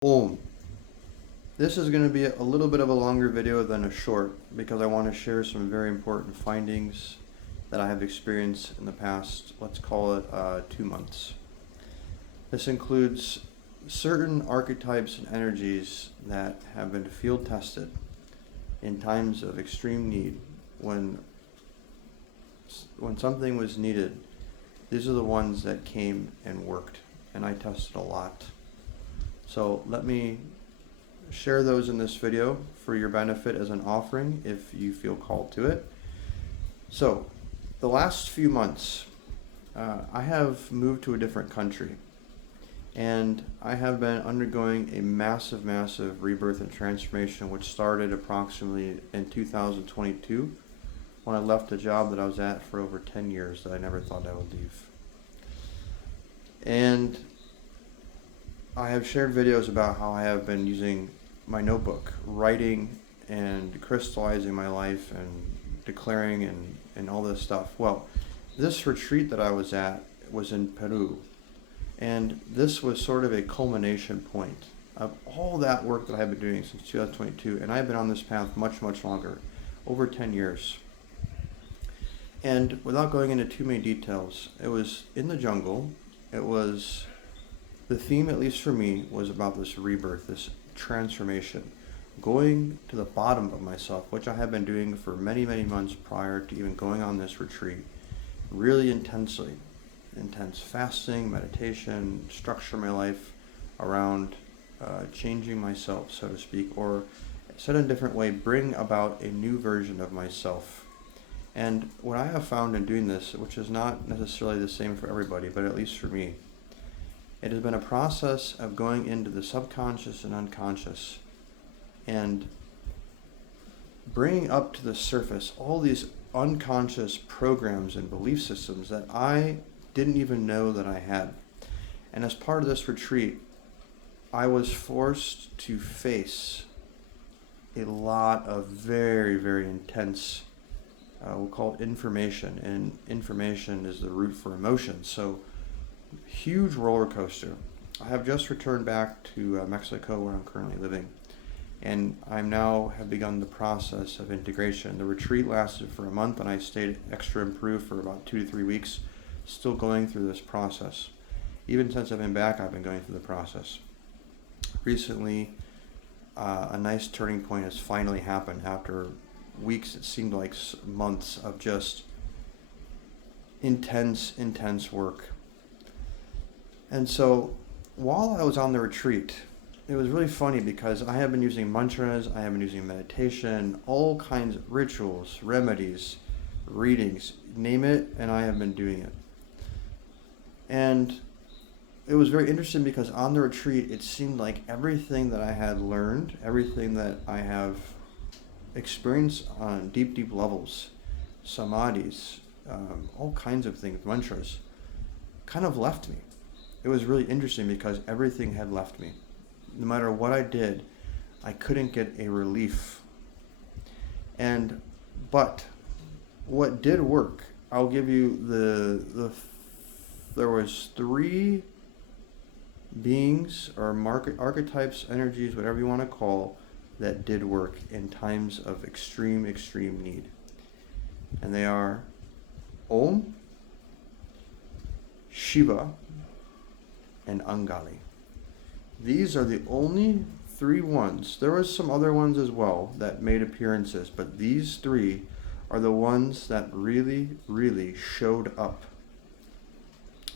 Boom. This is going to be a little bit of a longer video than a short because I want to share some very important findings that I have experienced in the past, let's call it 2 months. This includes certain archetypes and energies that have been field tested in times of extreme need. When something was needed, these are the ones that came and worked, and I tested a lot. So let me share those in this video for your benefit as an offering if you feel called to it. So the last few months, I have moved to a different country, and I have been undergoing a massive rebirth and transformation, which started approximately in 2022 when I left a job that I was at for over 10 years that I never thought I would leave. And I have shared videos about how I have been using my notebook, writing and crystallizing my life and declaring and all this stuff. Well, this retreat that I was at was in Peru, and this was sort of a culmination point of all that work that I've been doing since 2022, and I've been on this path much longer, over 10 years. And without going into too many details, it was in the jungle. It was the theme, at least for me, was about this rebirth, this transformation, going to the bottom of myself, which I have been doing for many months prior to even going on this retreat, really intensely. Intense fasting, meditation, structure my life around changing myself, so to speak, or said in a different way, bring about a new version of myself. And what I have found in doing this, which is not necessarily the same for everybody, but at least for me, it has been a process of going into the subconscious and unconscious and bringing up to the surface all these unconscious programs and belief systems that I didn't even know that I had. And as part of this retreat, I was forced to face a lot of very intense, we'll call it information, and information is the root for emotion. So huge roller coaster. I have just returned back to Mexico, where I'm currently living, and I now have begun the process of integration. The retreat lasted for a month, and I stayed extra in Peru for about 2 to 3 weeks, still going through this process. Even since I've been back, I've been going through the process. Recently, a nice turning point has finally happened after weeks, it seemed like months of just intense work. And so while I was on the retreat, it was really funny because I have been using mantras, I have been using meditation, all kinds of rituals, remedies, readings, name it, and I have been doing it. And it was very interesting because on the retreat, it seemed like everything that I had learned, everything that I have experienced on deep levels, samadhis, all kinds of things, mantras, kind of left me. It was really interesting because everything had left me. No matter what I did, I couldn't get a relief. But what did work, I'll give you there was 3 beings or archetypes, energies, whatever you want to call, that did work in times of extreme need. And they are Om, Shiva, and Angali. These are the only 3 ones. There was some other ones as well that made appearances, but these 3 are the ones that really showed up.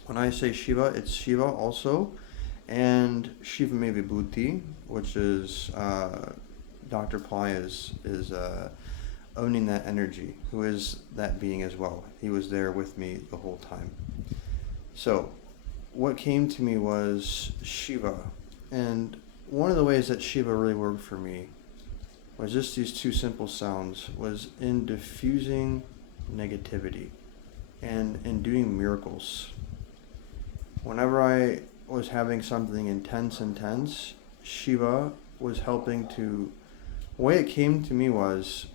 When I say Shiva, it's Shiva also, and Shiva Vibhuti, which is Dr. Pai is owning that energy, who is that being as well. He was there with me the whole time. So what came to me was Shiva, and one of the ways that Shiva really worked for me was just these 2 simple sounds, was in diffusing negativity and in doing miracles. Whenever I was having something intense, Shiva was helping to, the way it came to me was,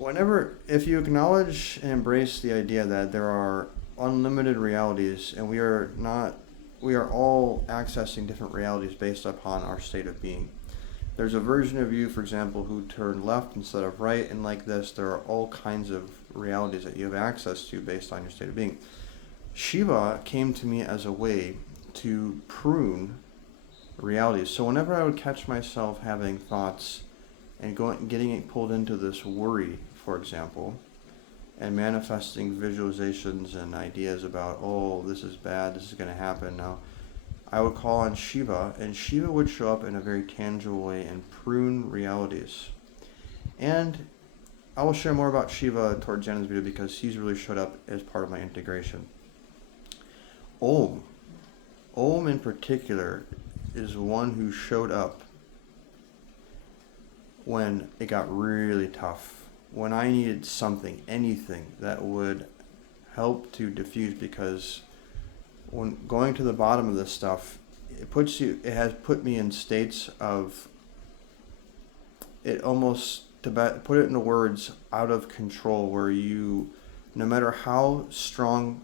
if you acknowledge and embrace the idea that there are unlimited realities and we are not we are all accessing different realities based upon our state of being. There's a version of you, for example, who turned left instead of right, and like this, there are all kinds of realities that you have access to based on your state of being. Shiva came to me as a way to prune realities. So whenever I would catch myself having thoughts and getting it pulled into this worry, for example, and manifesting visualizations and ideas about, oh, this is bad, this is going to happen now, I would call on Shiva, and Shiva would show up in a very tangible way and prune realities. And I will share more about Shiva towards the end of this video because he's really showed up as part of my integration. Om in particular is one who showed up when it got really tough, when I needed something, anything that would help to diffuse, because when going to the bottom of this stuff, it has put me in states of, it almost, to put it into words, out of control, where you, no matter how strong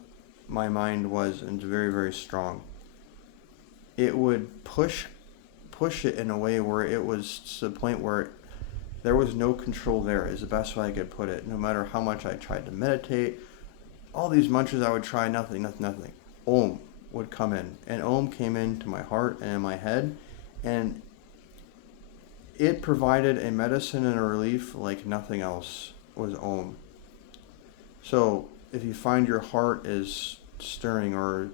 my mind was, and very, very strong, it would push it in a way where it was to the point where there was no control there, is the best way I could put it. No matter how much I tried to meditate, all these mantras I would try, nothing. Om would come in, and Om came into my heart and in my head, and it provided a medicine and a relief like nothing else was Om. So if you find your heart is stirring, or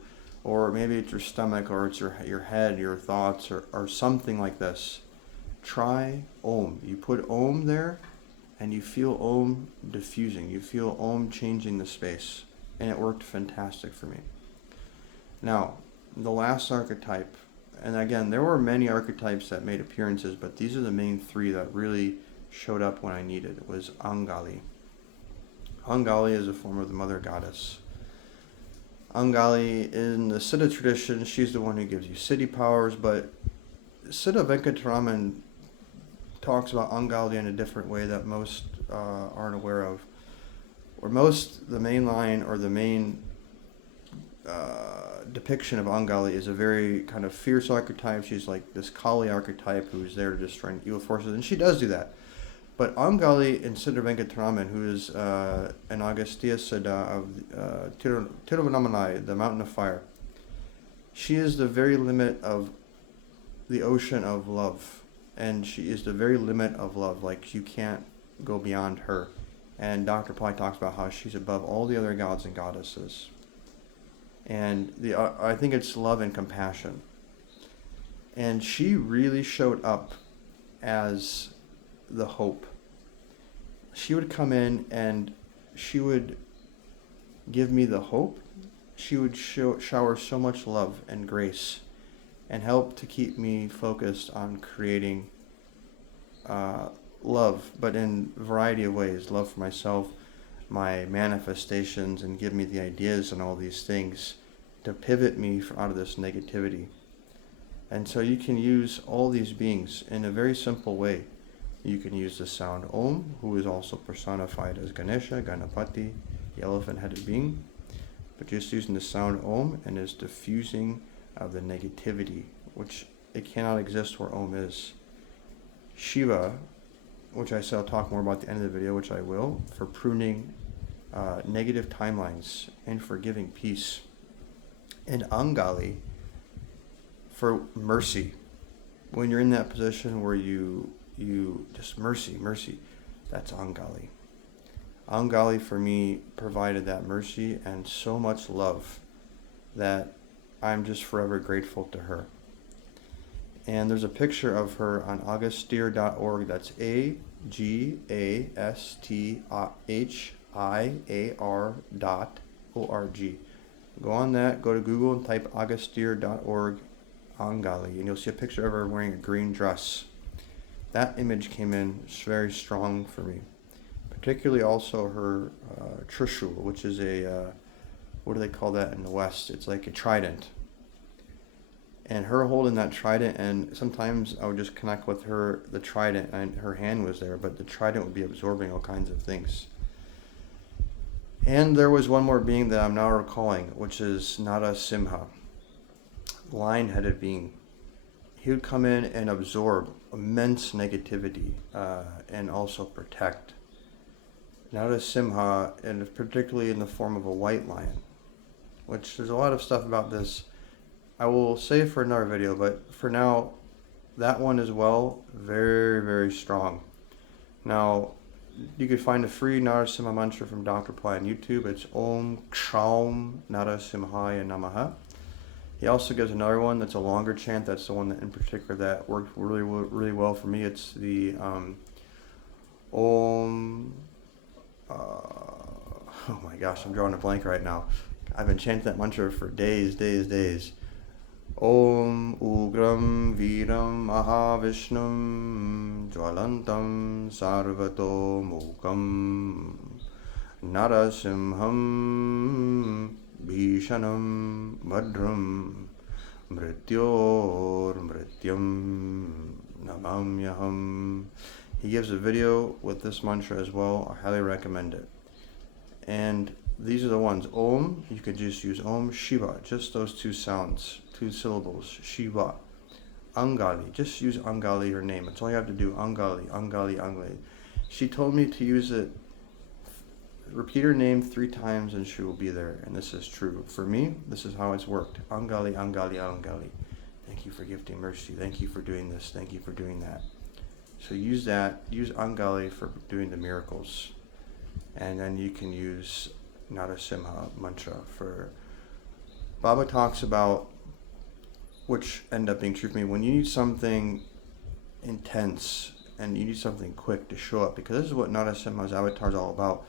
maybe it's your stomach, or it's your head, your thoughts, or something like this, try Om. You put Om there, and you feel Om diffusing. You feel Om changing the space, and it worked fantastic for me. Now, the last archetype, and again, there were many archetypes that made appearances, but these are the main three that really showed up when I needed. It was Angali. Angali is a form of the mother goddess. Angali, in the Siddha tradition, she's the one who gives you siddhi powers, but Siddha Venkataraman talks about Angali in a different way that most aren't aware of. Or the main line, or the main depiction of Angali is a very kind of fierce archetype. She's like this Kali archetype who's there to destroy evil forces, and she does do that. But Angali in Siddha Venkataraman, who is an Agastya Siddha of Tiruvannamalai, the mountain of fire, she is the very limit of the ocean of love, and she is the very limit of love. Like, you can't go beyond her. And Dr. Pai talks about how she's above all the other gods and goddesses. And I think it's love and compassion. And she really showed up as the hope. She would come in and she would give me the hope. She would shower so much love and grace and help to keep me focused on creating love, but in a variety of ways. Love for myself, my manifestations, and give me the ideas and all these things to pivot me out of this negativity. And so you can use all these beings in a very simple way. You can use the sound Om, who is also personified as Ganesha, Ganapati, the elephant-headed being. But just using the sound Om and is diffusing of the negativity, which it cannot exist where Om is. Shiva, which I said I'll talk more about at the end of the video, which I will, for pruning negative timelines and for giving peace. And Angali for mercy. When you're in that position where you just mercy, that's Angali. Angali for me provided that mercy and so much love that I'm just forever grateful to her. And there's a picture of her on augusthiar.org. That's AGASTHIAR.org. Go on that, go to Google and type augusthiar.org Angali, and you'll see a picture of her wearing a green dress. That image came in very strong for me. Particularly also her Trishul, which is a, what do they call that in the West? It's like a trident. And her holding that trident, and sometimes I would just connect with her, the trident, and her hand was there, but the trident would be absorbing all kinds of things. And there was one more being that I'm now recalling, which is Nara Simha. lion-headed being. He would come in and absorb immense negativity and also protect. Narasimha, and particularly in the form of a white lion, which there's a lot of stuff about this I will save for another video, but for now, that one as well, very, very strong. Now, you could find a free Narasimha mantra from Dr. Ply on YouTube. It's Om Kshaum Narasimhaya Namaha. He also gives another one that's a longer chant. That's the one that in particular that worked really, really well for me. It's the Om. Oh my gosh, I'm drawing a blank right now. I've been chanting that mantra for days. Om Ugram Viram Mahavishnum Jwalantam Sarvato Mukam Narasimham Bhishanam Bhadram Mrityor Mrityam Namamyaham. He gives a video with this mantra as well. I highly recommend it. And these are the ones. Om, you could just use Om Shiva, just those two sounds, two syllables, Shiva. Angali, just use Angali, her name. That's all you have to do, Angali, Angali, Angali. She told me to use it, repeat her name 3 times and she will be there. And this is true. For me, this is how it's worked. Angali, Angali, Angali. Thank you for gifting mercy. Thank you for doing this. Thank you for doing that. So use that. Use Angali for doing the miracles. And then you can use Narasimha mantra for... Baba talks about, which end up being true for me, when you need something intense and you need something quick to show up, because this is what Narasimha's avatar is all about.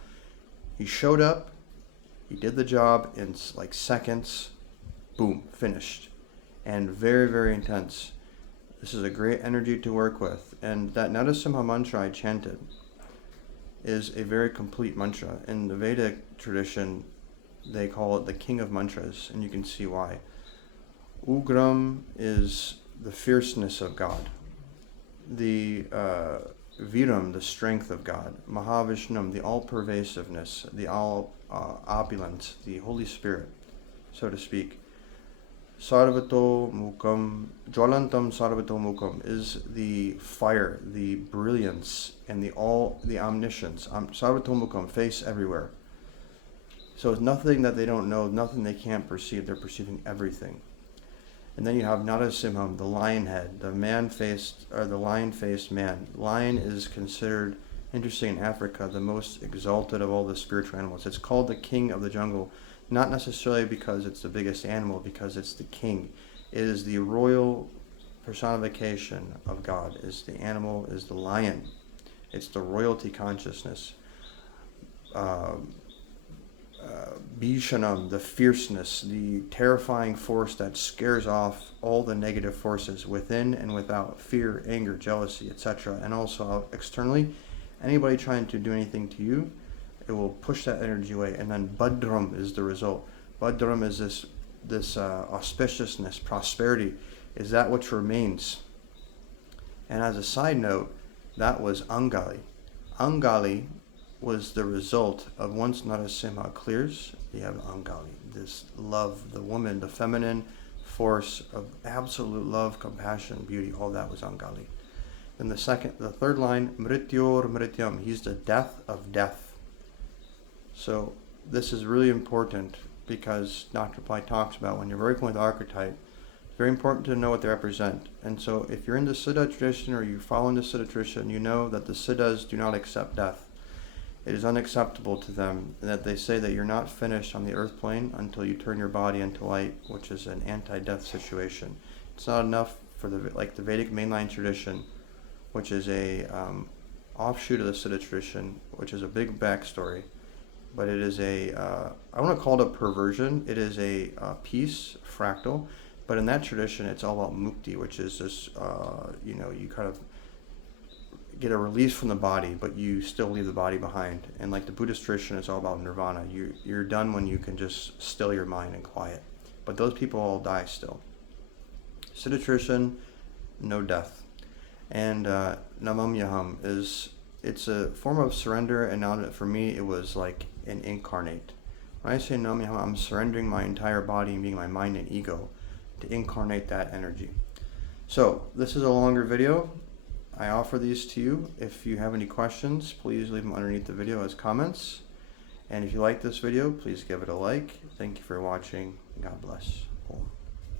He showed up, he did the job in like seconds, boom, finished. And very, very intense. This is a great energy to work with. And that Narasimha mantra I chanted is a very complete mantra. In the Vedic tradition, they call it the king of mantras, and you can see why. Ugram is the fierceness of God. The Viram, the strength of God. Mahavishnam, the all-pervasiveness, the all-opulent, the Holy Spirit, so to speak. Sarvato Mukam, Jwalantam Sarvato Mukam is the fire, the brilliance, and the omniscience. Sarvato Mukam, face everywhere. So it's nothing that they don't know, nothing they can't perceive. They're perceiving everything. And then you have Narasimham, the lion head, the lion-faced man. Lion is considered, interesting in Africa, the most exalted of all the spiritual animals. It's called the king of the jungle. Not necessarily because it's the biggest animal, because it's the king. It is the royal personification of God. The animal is the lion. It's the royalty consciousness. Bhishanam, the fierceness, the terrifying force that scares off all the negative forces within and without, fear, anger, jealousy, etc. And also out externally, anybody trying to do anything to you, it will push that energy away. And then Bhadram is the result. Bhadram is this auspiciousness, prosperity, is that which remains. And as a side note, that was Angali. Angali was the result of once Narasimha clears, you have Angali, this love, the woman, the feminine force of absolute love, compassion, beauty, all that was Angali. Then the third line, Mrityor Mrityam, he's the death of death. So this is really important because Dr. Ply talks about when you're working with archetype, it's very important to know what they represent. And so if you're in the Siddha tradition or you follow in the Siddha tradition, you know that the Siddhas do not accept death. It is unacceptable to them, and that they say that you're not finished on the earth plane until you turn your body into light, which is an anti-death situation. It's not enough for the Vedic mainline tradition, which is a offshoot of the Siddha tradition, which is a big backstory. But it is I want to call it a perversion. It is a piece, fractal. But in that tradition, it's all about mukti, which is this, you kind of get a release from the body, but you still leave the body behind. And like the Buddhist tradition, it's all about nirvana. You're done when you can just still your mind and quiet. But those people all die still. Siddha tradition, no death. And Namamyaham it's a form of surrender, and now for me, it was like an incarnate. When I say Namyaham, I'm surrendering my entire body and being my mind and ego to incarnate that energy. So this is a longer video. I offer these to you. If you have any questions, please leave them underneath the video as comments. And if you like this video, please give it a like. Thank you for watching. God bless. Om.